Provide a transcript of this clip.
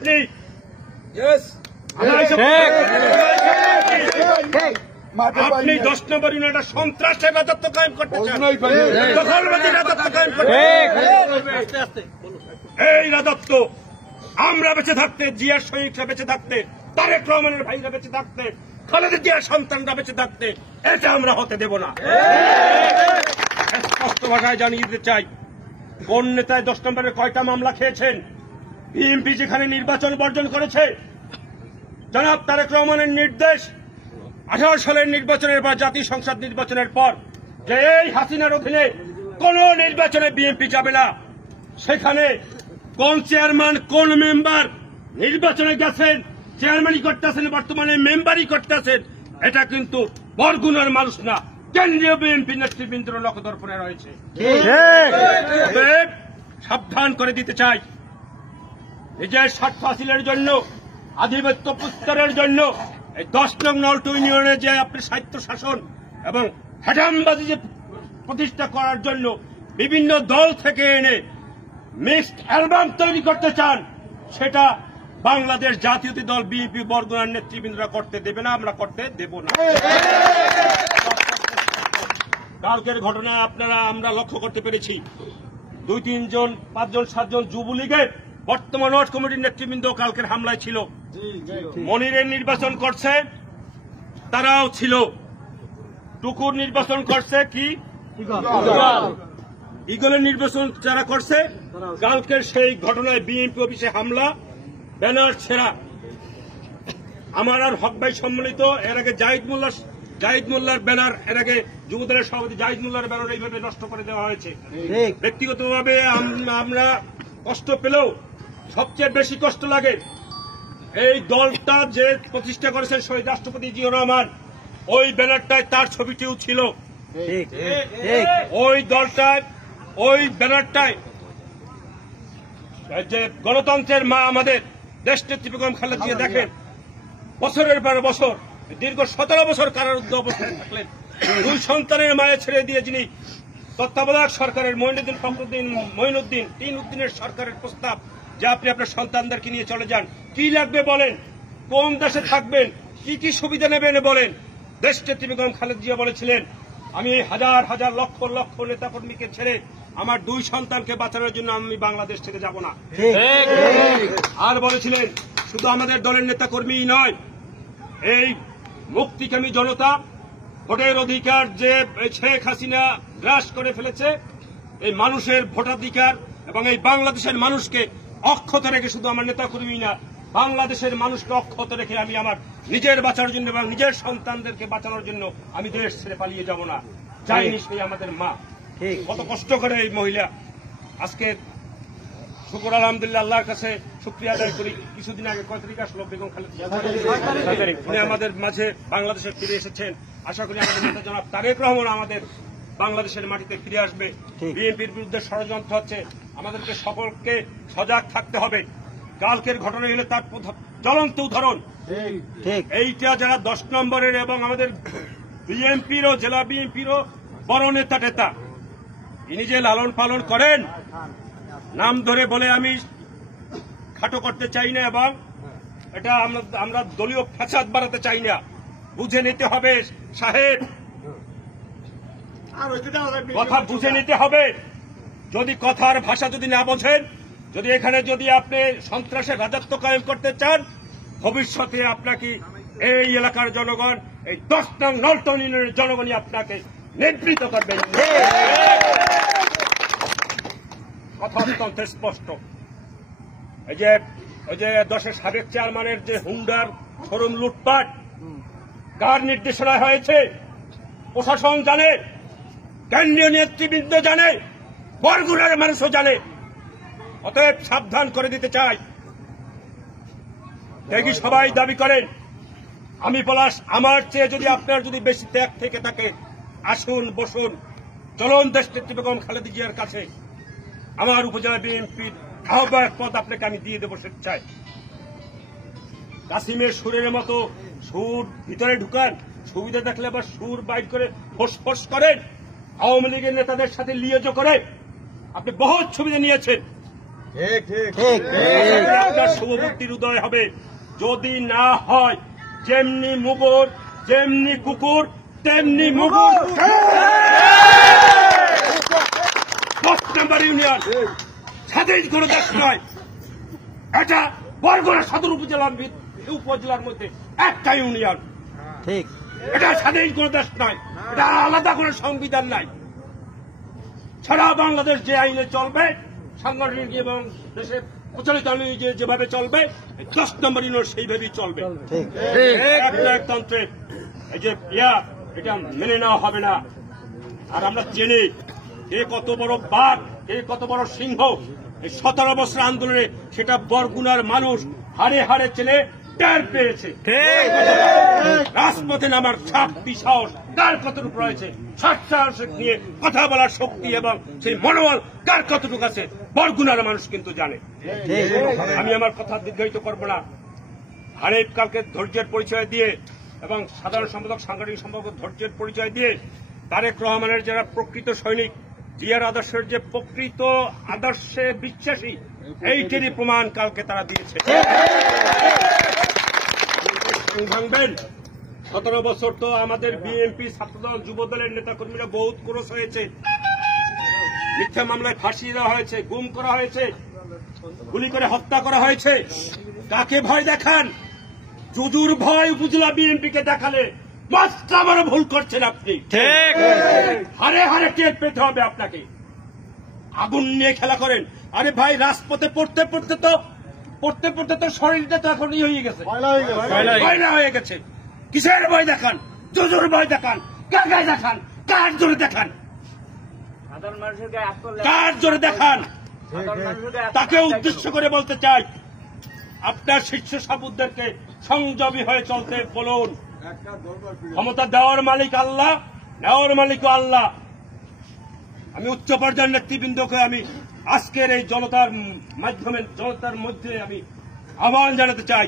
আপনি আপনি 10 নম্বর ইউনিয়নের সন্ত্রাসের রাজত্ব কায়েম করতে চান, দখলবাদী রাজত্ব কায়েম করতে চান। এই রাজত্ব আমরা বেঁচে থাকতে, জিয়ার শহীদরা বেঁচে থাকতে, তারেক রহমানের ভাইরা বেঁচে থাকতে, খালেদা জিয়ার সন্তানরা বেঁচে থাকতে এটা আমরা হতে দেব না। স্পষ্ট ভাষায় জানিয়ে দিতে চাই, কোন নেতায় 10 নম্বরের কয়টা মামলা খেয়েছেন। বিএনপি যেখানে নির্বাচন বর্জন করেছে, জনাব তারেক রহমানের নির্দেশ 18 সালের নির্বাচনের পর, জাতীয় সংসদ নির্বাচনের পর, যে এই হাসিনার অধীনে কোন নির্বাচনে বিএনপি যাবে না, সেখানে কোন চেয়ারম্যান কোন মেম্বার নির্বাচনে গেছেন, চেয়ারম্যানই করতেছেন, বর্তমানে মেম্বারই করতেছেন, এটা কিন্তু বরগুনার মানুষ না, কেন্দ্রীয় বিএনপি নেতৃবৃন্দের নখদর্পণে রয়েছে। সাবধান করে দিতে চাই, নিজের স্বার্থ হাসিলের জন্য, আধিপত্য বিস্তারের জন্য এই 10 নং নলটু ইউনিয়নে যে আপনি স্বায়ত্ত শাসন এবং হ্যাডামবাজি যে প্রতিষ্ঠা করার জন্য বিভিন্ন দল থেকে এনে মিক্সড অ্যালবাম তৈরি করতে চান, সেটা বাংলাদেশ জাতীয়তাবাদী দল বিএনপি বরগুনার নেতৃবৃন্দরা করতে দেবে না, আমরা করতে দেব না। কালকের ঘটনায় আমরা লক্ষ্য করতে পেরেছি, 2-3 জন 5 জন 7 জন যুবলীগের বর্তমান ওয়ার্ড কমিটির নেতৃবৃন্দ কালকের হামলায় ছিল। মনিরের নির্বাচন করছে, তারাও ছিল। টুকুর নির্বাচন করছে কি ইগলের নির্বাচন যারা করছে, কালকের সেই ঘটনায় বিএনপি অফিসে হামলা, ব্যানার ছেঁড়া। আমার আর হক ভাই সম্মিলিত, এর আগে জাহিদ মোল্লার ব্যানার, এর আগে যুবদলের সভাপতি জাহিদ মোল্লার ব্যানার এইভাবে নষ্ট করে দেওয়া হয়েছে। ব্যক্তিগতভাবে আমরা কষ্ট পেলেও সবচেয়ে বেশি কষ্ট লাগে এই দলটা যে প্রতিষ্ঠা করেছেন শহীদ রাষ্ট্রপতি জিয়াউর রহমান, ওই ব্যানারটায় তার ছবিটিও ছিল। ওই দলটায়, ওই ব্যানারটায় যে গণতন্ত্রের মা আমাদের দেশনেত্রী বেগম খালেদা জিয়া, দেখেন বছরের পর বছর, দীর্ঘ 17 বছর কারারুদ্ধ অবস্থায় থাকলেন। 2 সন্তানের মায়ে ছেড়ে দিয়ে যিনি তত্ত্বাবধায়ক সরকারের মঈনুদ্দিন 3 উদ্দিনের সরকারের প্রস্তাব যে আপনি আপনার সন্তানদেরকে নিয়ে চলে যান, কি লাগবে বলেন, কোন দেশে থাকবেন, কি কি সুবিধা নেবেন বলেন। দেশনেত্রী বেগম খালেদা জিয়া বলেছিলেন, আমি হাজার হাজার লক্ষ লক্ষ নেতাকর্মীকে ছেড়ে আমার 2 সন্তানকে বাঁচানোর জন্য আমি বাংলাদেশ থেকে যাব না। আর বলেছিলেন, শুধু আমাদের দলের নেতাকর্মী নয়, এই মুক্তিকামী জনতা, ভোটের অধিকার যে শেখ হাসিনা গ্রাস করে ফেলেছে, এই মানুষের ভোটাধিকার এবং এই বাংলাদেশের মানুষকে অক্ষত রেখে, শুধু আমার নেতাকর্মী না, বাংলাদেশের মানুষকে অক্ষত রেখে আমি আমার নিজের বাঁচানোর জন্য এবং নিজের সন্তানদেরকে বাঁচানোর জন্য আমি দেশ ছেড়ে পালিয়ে যাব না। যাইনি সেই আমাদের মা, কত কষ্ট করে এই মহিলা। আজকে শুকর আলহামদুলিল্লাহ, আল্লাহর কাছে শুকরিয়া আদায় করি, কিছুদিন আগে 6 তারিখ আসলো বেগম খালেদা জিয়া, উনি আমাদের মাঝে বাংলাদেশে ফিরে এসেছেন। আশা করি আমাদের নেতা জনাব তারেক রহমান আমাদের বাংলাদেশের মাটিতে ফিরে আসবে। বিএনপির বিরুদ্ধে ষড়যন্ত্র হচ্ছে, আমাদেরকে সকলকে সজাগ থাকতে হবে। কালকের ঘটনা হলে তার জ্বলন্ত উদাহরণ। এইটা যারা 10 নম্বরের এবং আমাদের বিএনপিরও, জেলা বিএনপিরও বড় নেতা ইনি যে লালন পালন করেন, নাম ধরে বলে আমি খাটো করতে চাই না এবং এটা আমরা দলীয় ফ্যাসাদ বাড়াতে চাই না। বুঝে নিতে হবে সাহেব, কথা বুঝে নিতে হবে। যদি কথার ভাষা যদি না বোঝেন, যদি এখানে যদি আপনি সন্ত্রাসের রাজত্ব কায়েম করতে চান, ভবিষ্যতে আপনাকে এই এলাকার জনগণ, এই 10 নং নলটু ইউনিয়নের জনগণই আপনাকে নিবৃত্ত করবে। কথা অত্যন্ত স্পষ্ট। ওই যে 10-এর সাবেক চেয়ারম্যানের যে হুন্ডার শোরুম লুটপাট, কার নির্দেশনায় হয়েছে প্রশাসন জানে, কেন্দ্রীয় নেতৃবৃন্দ জানে, বরগুনার মানুষও জানে। অতএব সাবধান করে দিতে চাই। দেখি সবাই দাবি করেন আমি পলাশ, আমার চেয়ে যদি আপনার যদি বেশি ত্যাগ থেকে থাকে, আসুন বসুন, চলুন দেশনেত্রী বেগম খালেদা জিয়ার কাছে। আমার উপজেলা বিএনপির আহ্বায়ক পদ আপনাকে আমি দিয়ে দেবো স্বেচ্ছায়। কাসিমের সুরের মতো সুর ভিতরে ঢুকান, সুবিধা দেখলে আবার সুর বাইর করে ফোঁস করেন। আওয়ামী লীগের নেতাদের সাথে লিয়েজো করে আপনি বহুত সুবিধা নিয়েছেন, আপনার শুভবুদ্ধির উদয় হবে। যদি না হয় যেমনি মুগুর যেমনি কুকুর তেমনি মুগুর। 10 নম্বর ইউনিয়ন স্বাধীন কোন দেশ নয়, এটা বরগুনা সদর উপজেলার মধ্যে একটা ইউনিয়ন। ঠিক, এটা স্বাধীন কোন দেশ নয়, এটা আলাদা কোন সংবিধান নাই। সারা বাংলাদেশ যে আইনে চলবে, সাংগঠনিক এবং দেশের প্রচলিত আইনে যেভাবে চলবে, 10 নম্বর ইউনিয়ন সেইভাবেই চলবে। একতন্ত্রে এই যে এটা মেনে নেওয়া হবে না। আর আমরা জেনে এ কত বড় বাঘ, এ কত বড় সিংহ। এই 17 বছর আন্দোলনে সেটা বরগুনার মানুষ হাড়ে হাড়ে চেনে টের পেয়েছে। রাজপথে নামার শক্তি সাহস কার কতটুকু রয়েছে, সাহস নিয়ে কথা বলার শক্তি এবং সেই মনোবল কার কতটুকু আছে, বরগুনার মানুষ কিন্তু জানে। আমি আমার কথা দীর্ঘায়িত করব না। হানিফ কালকে ধৈর্যের পরিচয় দিয়ে এবং সাধারণ সম্পাদক সাংগঠনিক সম্পাদক ধৈর্যের পরিচয় দিয়ে তারেক রহমানের যারা প্রকৃত সৈনিক, জিয়ার আদর্শের যে প্রকৃত আদর্শে বিশ্বাসী, এইটারই প্রমাণ কালকে তারা দিয়েছে। ভাঙবেন 17 বছর তো আমাদের বিএনপি, ছাত্রদল, যুবদলের নেতাকর্মীরা বহুত ক্রোশ হয়েছে, মিথ্যা মামলায় ফাঁসি দেওয়া হয়েছে, গুম করা হয়েছে, গুলি করে হত্যা করা হয়েছে। কাকে ভয় দেখান? জুজুর ভয় উপজেলা বিএনপিকে দেখালে মাস্টারও ভুল করছেন আপনি। ঠিক, হারে হারে টের পেতে হবে আপনাকে। আগুন নিয়ে খেলা করেন। আরে ভাই, রাজপথে পড়তে পড়তে তো শরীরটা তো এখন হয়ে গেছে, ময়লা হয়ে গেছে। কিসের ভয় দেখান? জুজুর ভয় দেখান। কার গায়ে দেখান? কার জোরে দেখান? কার জোরে দেখান? তাকে উদ্দেশ্য করে বলতে চাই, আপনার শীর্ষ সাবুদদেরকে সংযমী হয়ে চলতে বলুন। ক্ষমতা দেওয়ার মালিক আল্লাহ, নেওয়ার মালিক আল্লাহ। আমি উচ্চ পর্যায়ের নেতৃবৃন্দকে আমি আজকের এই জনতার মধ্যে আমি আহ্বান জানাতে চাই,